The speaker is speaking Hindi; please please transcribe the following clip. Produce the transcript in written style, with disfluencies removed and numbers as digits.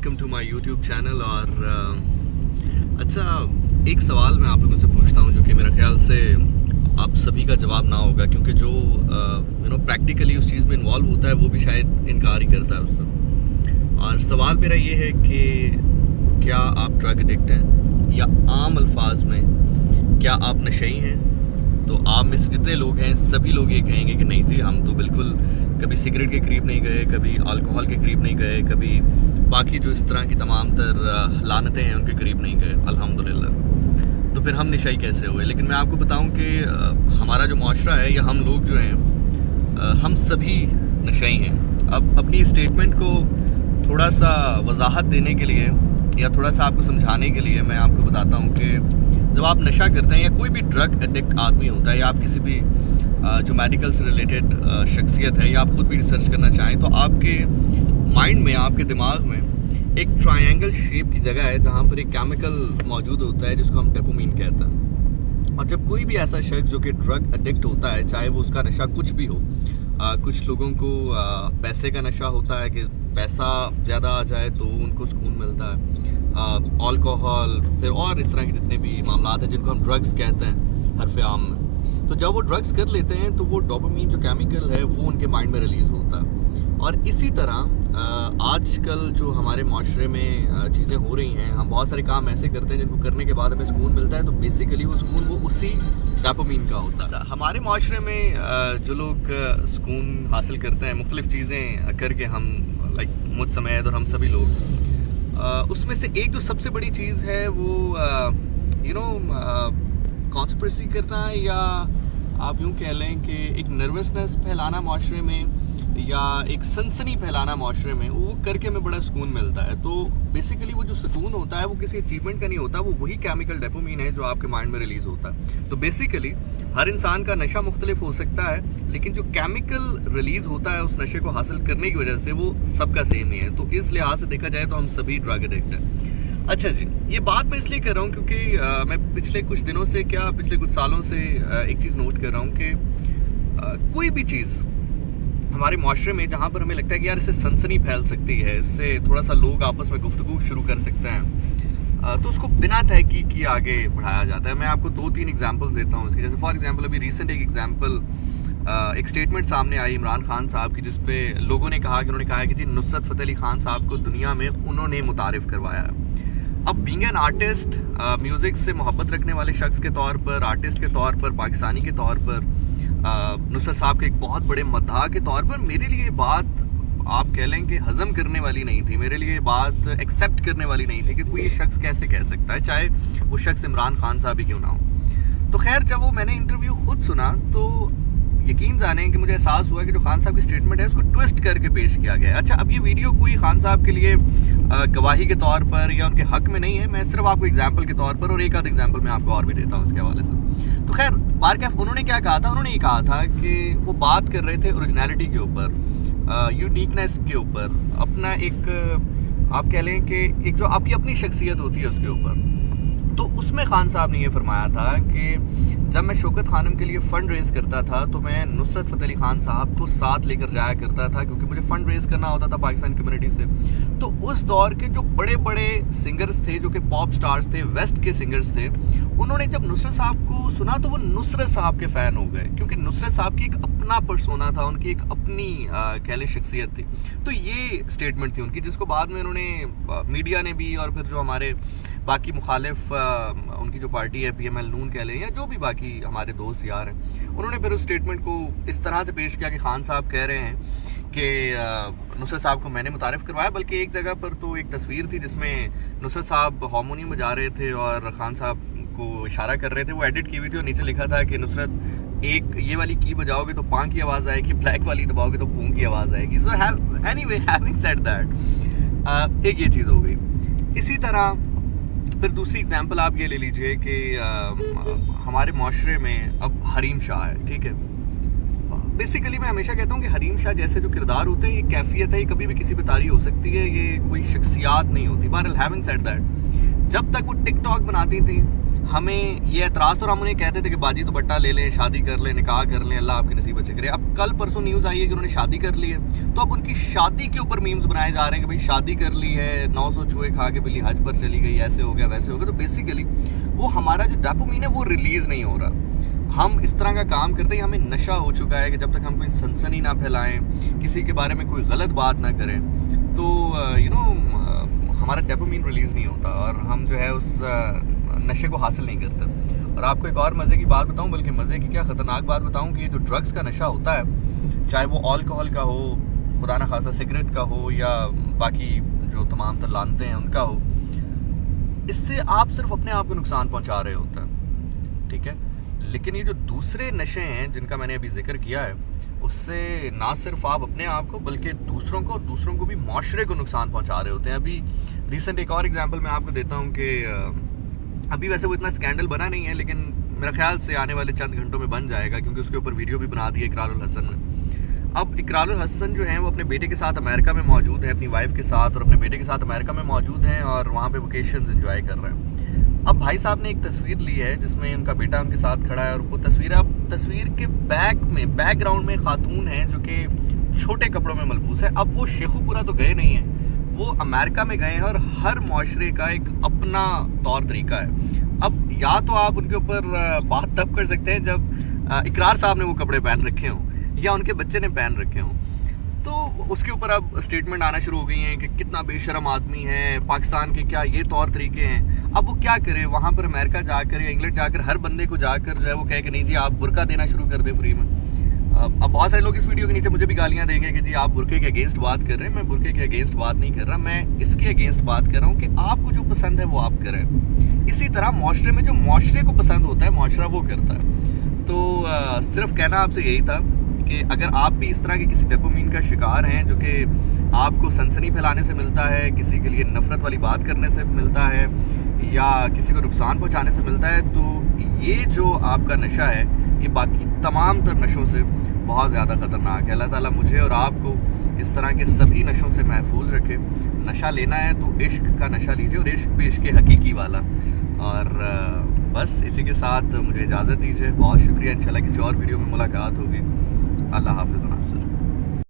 Welcome to my YouTube channel. और अच्छा, एक सवाल मैं आप लोगों से पूछता हूँ जो कि मेरे ख्याल से आप सभी का जवाब ना होगा, क्योंकि जो प्रैक्टिकली उस चीज़ में इन्वॉल्व होता है वो भी शायद इनकार ही करता है उससे। और सवाल मेरा ये है कि क्या आप ड्रग एडिक्ट हैं, या आम अल्फाज में क्या आप नशेई हैं? तो आप में से जितने लोग हैं सभी लोग ये कहेंगे कि नहीं जी, हम तो बिल्कुल कभी सिगरेट के करीब नहीं गए, कभी अल्कोहल के करीब नहीं गए, कभी बाकी जो इस तरह की तमाम तर लानतें हैं उनके करीब नहीं गए, अल्हम्दुलिल्लाह। तो फिर हम नशाई कैसे हुए? लेकिन मैं आपको बताऊं कि हमारा जो माशरा है या हम लोग जो हैं हम सभी नशाई हैं। अब अपनी स्टेटमेंट को थोड़ा सा वजाहत देने के लिए या थोड़ा सा आपको समझाने के लिए मैं आपको बताता हूँ कि जब आप नशा करते हैं या कोई भी ड्रग एडिक्ट आदमी होता है, या आप किसी भी जो मेडिकल से रिलेटेड शख्सियत है, या आप खुद भी रिसर्च करना चाहें, तो आपके माइंड में, आपके दिमाग में एक ट्रायंगल शेप की जगह है जहाँ पर एक केमिकल मौजूद होता है जिसको हम डोपामिन कहते हैं। और जब कोई भी ऐसा शख्स जो कि ड्रग एडिक्ट होता है, चाहे वो उसका नशा कुछ भी हो, कुछ लोगों को पैसे का नशा होता है कि पैसा ज़्यादा आ जाए तो उनको सुकून मिलता है, अल्कोहल, फिर और इस तरह के जितने भी मामला हैं जिनको हम ड्रग्स कहते हैं हरफ आम में। तो जब वो ड्रग्स कर लेते हैं तो वो डोपामिन जो केमिकल है वो उनके माइंड में रिलीज़ होता है। और इसी तरह आजकल जो हमारे माशरे में चीज़ें हो रही हैं, हम बहुत सारे काम ऐसे करते हैं जिनको करने के बाद हमें सुकून मिलता है, तो बेसिकली वो सुकून वो उसी डोपामिन का होता है। हमारे माशरे में जो लोग सुकून हासिल करते हैं मुख्तलिफ़ चीज़ें करके, हम लाइक मुझ समेत और हम सभी लोग, उसमें से एक जो सबसे बड़ी चीज़ है वो कॉन्स्पिरेसी करना, या आप यूँ कह लें कि एक नर्वसनेस फैलाना माशरे में, या एक सनसनी फैलाना माशरे में, वो करके हमें बड़ा सुकून मिलता है। तो बेसिकली वो जो सुकून होता है वो किसी अचीवमेंट का नहीं होता, वो वही केमिकल डोपामिन है जो आपके माइंड में रिलीज़ होता है। तो बेसिकली हर इंसान का नशा मुख्तलिफ हो सकता है, लेकिन जो केमिकल रिलीज़ होता है उस नशे को हासिल करने की वजह से वो सबका सेम ही है। तो इस लिहाज से देखा जाए तो हम सभी ड्रग एडिक्ट हैं। अच्छा जी, ये बात मैं इसलिए कर रहा हूँ क्योंकि मैं पिछले कुछ दिनों से, क्या पिछले कुछ सालों से एक चीज़ नोट कर रहा हूँ कि कोई भी चीज़ हमारे माशरे में जहाँ पर हमें लगता है कि यार इससे सनसनी फैल सकती है, इससे थोड़ा सा लोग आपस में गुफ्तगू शुरू कर सकते हैं, तो उसको बिना तहकीक किए आगे बढ़ाया जाता है। मैं आपको 2-3 एग्जांपल्स देता हूँ इसके। जैसे फॉर एग्जांपल अभी रिसेंट एक एग्जांपल, एक स्टेटमेंट सामने आई इमरान खान साहब की, जिसपे लोगों ने कहा कि जी नुसरत फ़तेह अली खान साहब को दुनिया में उन्होंने मुतारिफ़ करवाया है। अब बीइंग एन आर्टिस्ट, म्यूज़िक से मोहब्बत रखने वाले शख्स के तौर पर, आर्टिस्ट के तौर पर, पाकिस्तानी के तौर पर, नुसरत साहब के एक बहुत बड़े मद्दाह के तौर पर, मेरे लिए बात आप कह लें कि हज़म करने वाली नहीं थी, मेरे लिए बात एक्सेप्ट करने वाली नहीं थी कि कोई ये शख्स कैसे कह सकता है, चाहे वो शख्स इमरान खान साहब ही क्यों ना हो। तो खैर, जब वो मैंने इंटरव्यू खुद सुना तो यकीन जाने कि मुझे एहसास हुआ कि जो खान साहब की स्टेटमेंट है उसको ट्विस्ट करके पेश किया गया है। अच्छा, अब ये वीडियो कोई खान साहब के लिए गवाही के तौर पर या उनके हक में नहीं है, मैं सिर्फ आपको एग्जाम्पल के तौर पर, और एक आध एग्जाम्पल मैं आपको और भी देता हूँ इसके हवाले से। तो खैर, बारकैफ उन्होंने क्या कहा था, उन्होंने ये कहा था कि वो बात कर रहे थे ओरिजिनलिटी के ऊपर, यूनिकनेस के ऊपर, अपना एक आप कह लें कि एक जो आपकी अपनी शख्सियत होती है उसके ऊपर। तो उसमें खान साहब ने ये फरमाया था कि जब मैं शौकत खानम के लिए फ़ंड रेज़ करता था तो मैं नुसरत फ़तेह अली खान साहब को साथ लेकर जाया करता था, क्योंकि मुझे फ़ंड रेज़ करना होता था पाकिस्तान कम्युनिटी से। तो उस दौर के जो बड़े बड़े सिंगर्स थे, जो कि पॉप स्टार्स थे, वेस्ट के सिंगर्स थे, उन्होंने जब नुसरत साहब को सुना तो वो नुसरत साहब के फ़ैन हो गए, क्योंकि नुसरत साहब की एक अपना पर्सोना था, उनकी एक अपनी कह लें शख्सियत थी। तो ये स्टेटमेंट थी उनकी, जिसको बाद में उन्होंने मीडिया ने भी, और फिर जो हमारे बाकी मुखालिफ उनकी जो पार्टी है PML नून कह लें, या जो भी बाकी हमारे दोस्त यार हैं, उन्होंने फिर उस स्टेटमेंट को इस तरह से पेश किया कि खान साहब कह रहे हैं कि नुसरत साहब को मैंने मुतारिफ़ करवाया। बल्कि एक जगह पर तो एक तस्वीर थी जिसमें नुसरत साहब हारमोनियम बजा रहे थे और खान साहब को इशारा कर रहे थे, वो एडिट की हुई थी, और नीचे लिखा था कि नुसरत एक ये वाली की बजाओगे तो पाँ की आवाज़ आएगी, ब्लैक वाली दबाओगे तो पूँ की आवाज़ आएगी। So anyway, having said that, एक ये चीज़ हो गई। इसी तरह फिर दूसरी एग्जांपल आप ये ले लीजिए कि हमारे माशरे में अब हरीम शाह है, ठीक है। बेसिकली मैं हमेशा कहता हूँ कि हरीम शाह जैसे जो किरदार होते हैं, ये कैफियत है, ये कभी भी किसी पे तारी हो सकती है, ये कोई शख्सियात नहीं होती। बहरहाल, हैविंग सेड दैट, जब तक वो टिकटॉक बनाती थी, हमें ये एतराज़ तो हम उन्हें कहते थे कि बाजी तो बट्टा ले लें, शादी कर लें, निकाह कर लें, अल्लाह आपकी नसीब अच्छे करे। अब कल परसों न्यूज़ आई है कि उन्होंने शादी कर ली है, तो अब उनकी शादी के ऊपर मीम्स बनाए जा रहे हैं कि भाई शादी कर ली है, 900 चूहे खा के बिल्ली हज पर चली गई, ऐसे हो गया वैसे हो गया। तो बेसिकली वो हमारा जो डोपामाइन है वो रिलीज़ नहीं हो रहा। हम इस तरह का काम करते हैं, हमें नशा हो चुका है कि जब तक हम कोई सनसनी ना फैलाएं, किसी के बारे में कोई गलत बात ना करें, तो हमारा डोपामाइन रिलीज़ नहीं होता और हम जो है उस नशे को हासिल नहीं करते। और आपको एक और मज़े की बात बताऊं, बल्कि मज़े की क्या ख़तरनाक बात बताऊं, कि जो ड्रग्स का नशा होता है, चाहे वो अल्कोहल का हो, खुदा ना खासा सिगरेट का हो, या बाकी जो तमाम तर लानते हैं उनका हो, इससे आप सिर्फ अपने आप को नुकसान पहुंचा रहे होते हैं, ठीक है। लेकिन ये जो दूसरे नशे हैं जिनका मैंने अभी जिक्र किया है, उससे ना सिर्फ आप अपने आप को बल्कि दूसरों को भी माशरे को नुकसान पहुंचा रहे होते हैं। अभी रिसेंट एक और एग्जांपल मैं आपको देता हूं कि अभी वैसे वो इतना स्कैंडल बना नहीं है, लेकिन मेरा ख्याल से आने वाले चंद घंटों में बन जाएगा, क्योंकि उसके ऊपर वीडियो भी बना दी है इकरारुल हसन ने। अब इकरारुल हसन जो हैं वो अपने बेटे के साथ अमेरिका में मौजूद हैं, अपनी वाइफ के साथ और अपने बेटे के साथ अमेरिका में मौजूद हैं और वहाँ पे वेकेशंस एंजॉय कर रहे हैं। अब भाई साहब ने एक तस्वीर ली है जिसमें उनका बेटा उनके साथ खड़ा है और वो तस्वीर के बैकग्राउंड में खातून है जो कि छोटे कपड़ों में मलबूस है। अब वो शेखुपुरा तो गए नहीं हैं, वो अमेरिका में गए हैं और हर माशरे का एक अपना तौर तरीका है। अब या तो आप उनके ऊपर बात तब कर सकते हैं जब इकरार साहब ने वो कपड़े पहन रखे हों या उनके बच्चे ने पहन रखे हों, तो उसके ऊपर अब स्टेटमेंट आना शुरू हो गई हैं कि कितना बेशरम आदमी है, पाकिस्तान के क्या ये तौर तरीके हैं। अब वो क्या करे, वहाँ पर अमेरिका जाकर या इंग्लैंड जाकर हर बंदे को जाकर जो है वो कहे कि नहीं जी आप बुर्का देना शुरू कर दे फ्री में। अब बहुत सारे लोग इस वीडियो के नीचे मुझे भी गालियां देंगे कि जी आप बुर्के के अगेंस्ट बात कर रहे हैं। मैं बुर्के के अगेंस्ट बात नहीं कर रहा, मैं इसके अगेंस्ट बात कर रहा हूँ कि आपको जो पसंद है वो आप करें। इसी तरह माशरे में जो माशरे को पसंद होता है माशरा वो करता है। तो सिर्फ कहना आपसे यही था कि अगर आप भी इस तरह के किसी डोपामाइन का शिकार हैं जो कि आपको सनसनी फैलाने से मिलता है, किसी के लिए नफरत वाली बात करने से मिलता है या किसी को नुकसान पहुंचाने से मिलता है, तो ये जो आपका नशा है ये बाकी तमाम तर नशों से बहुत ज़्यादा ख़तरनाक है। अल्लाह ताला मुझे और आपको इस तरह के सभी नशों से महफूज रखे। नशा लेना है तो इश्क का नशा लीजिए, और इश्क भी इश्क हकीकी वाला। और बस इसी के साथ मुझे इजाज़त दीजिए। बहुत शुक्रिया, इंशाल्लाह किसी और वीडियो में मुलाकात होगी। अल्लाह हाफ़िज़ नासिर।